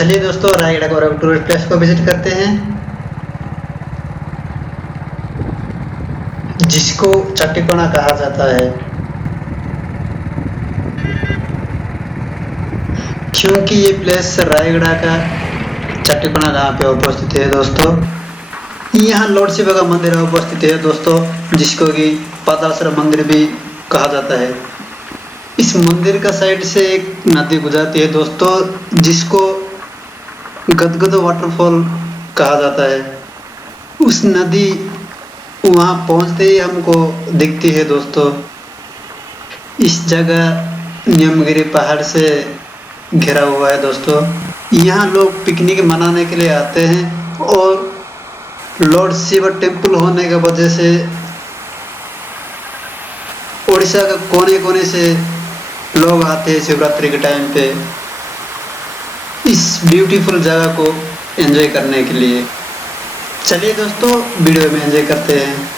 चलिए दोस्तों, रायगढ़ को टूरिस्ट प्लेस को विजिट करते हैं, जिसको चट्टिकोना कहा जाता है। क्योंकि ये प्लेस रायगढ़ का चट्टिकोना जहाँ पे उपस्थित है दोस्तों, यहाँ लॉर्ड शिवा का मंदिर उपस्थित है दोस्तों, जिसको कि पातालेश्वर मंदिर भी कहा जाता है। इस मंदिर का साइड से एक नदी गुजरती है दोस्तों, जिसको गदगद वाटरफॉल कहा जाता है। उस नदी वहाँ पहुँचते ही हमको दिखती है दोस्तों। इस जगह नियमगिरी पहाड़ से घिरा हुआ है दोस्तों। यहाँ लोग पिकनिक मनाने के लिए आते हैं और लॉर्ड शिवा टेम्पल होने की वजह से उड़ीसा के कोने कोने से लोग आते हैं शिवरात्रि के टाइम पे इस ब्यूटीफुल जगह को एंजॉय करने के लिए। चलिए दोस्तों, वीडियो में एंजॉय करते हैं।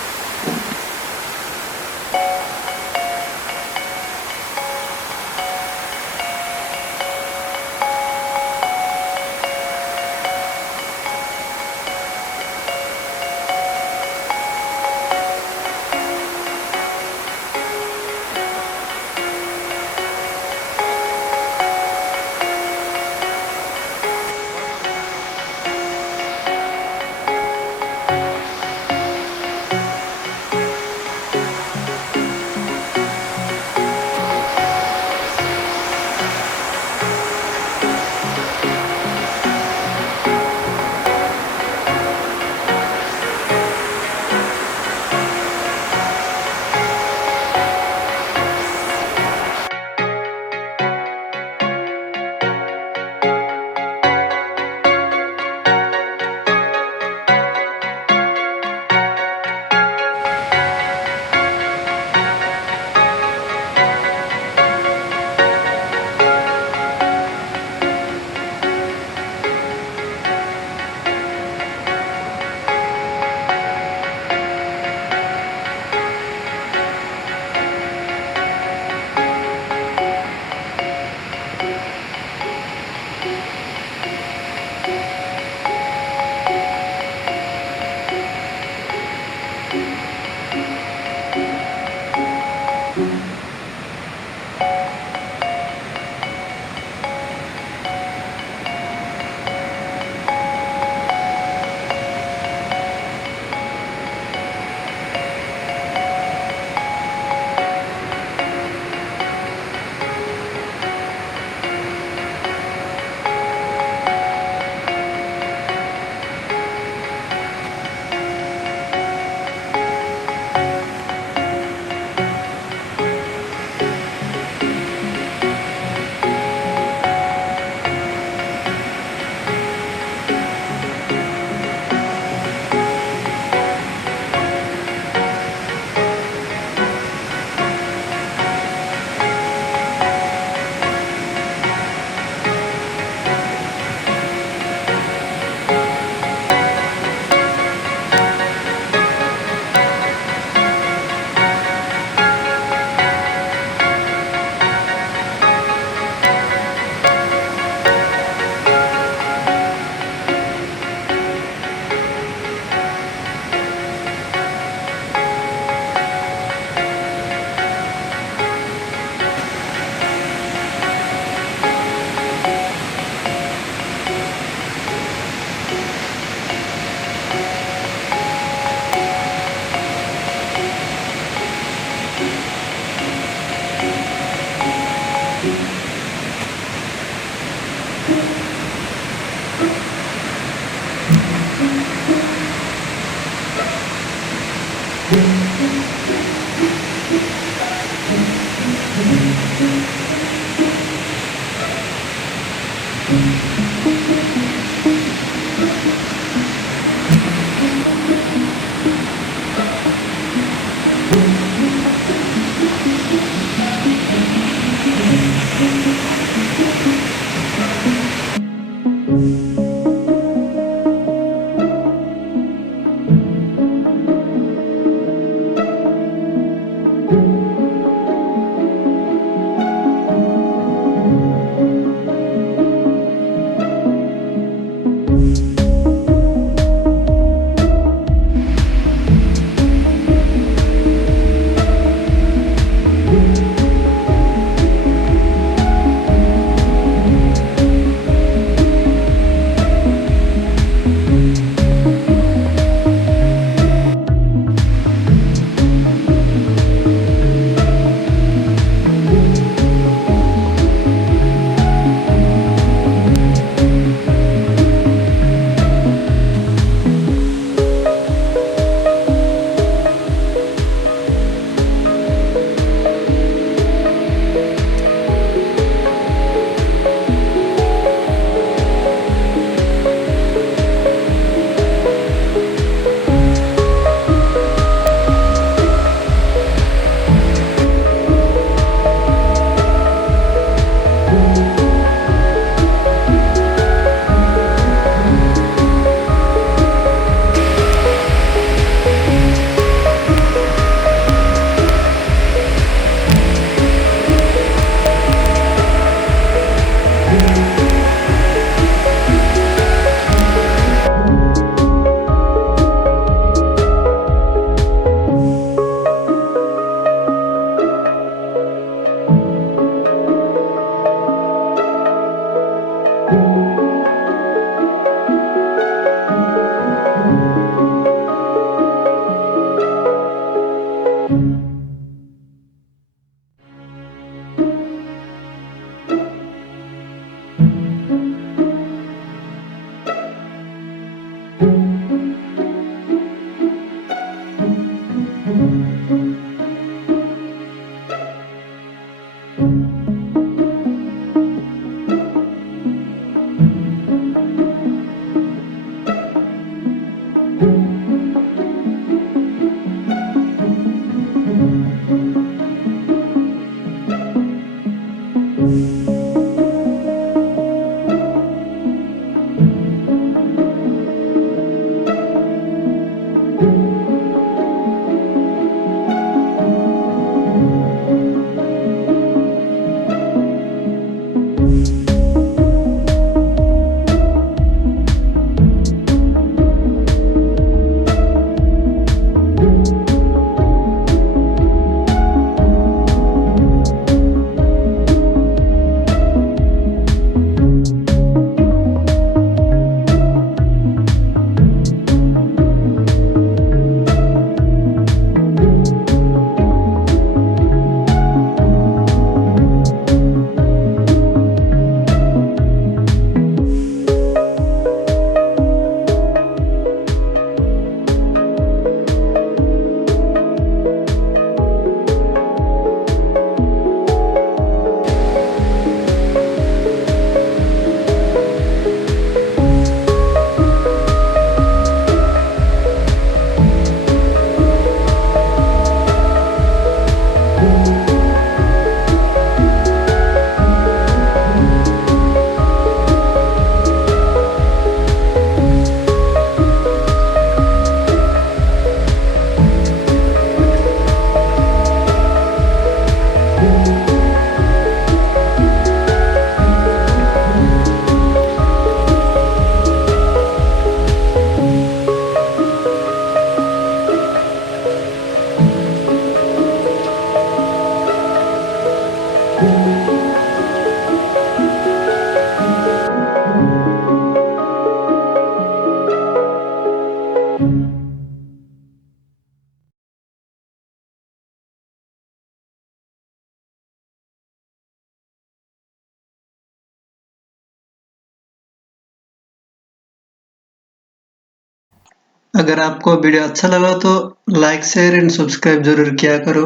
अगर आपको वीडियो अच्छा लगा तो लाइक शेयर एंड सब्सक्राइब जरूर किया करो।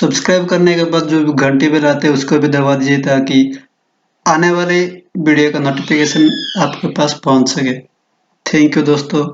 सब्सक्राइब करने के बाद जो घंटी बेल आते है उसको भी दबा दीजिए ताकि आने वाले वीडियो का नोटिफिकेशन आपके पास पहुंच सके। थैंक यू दोस्तों।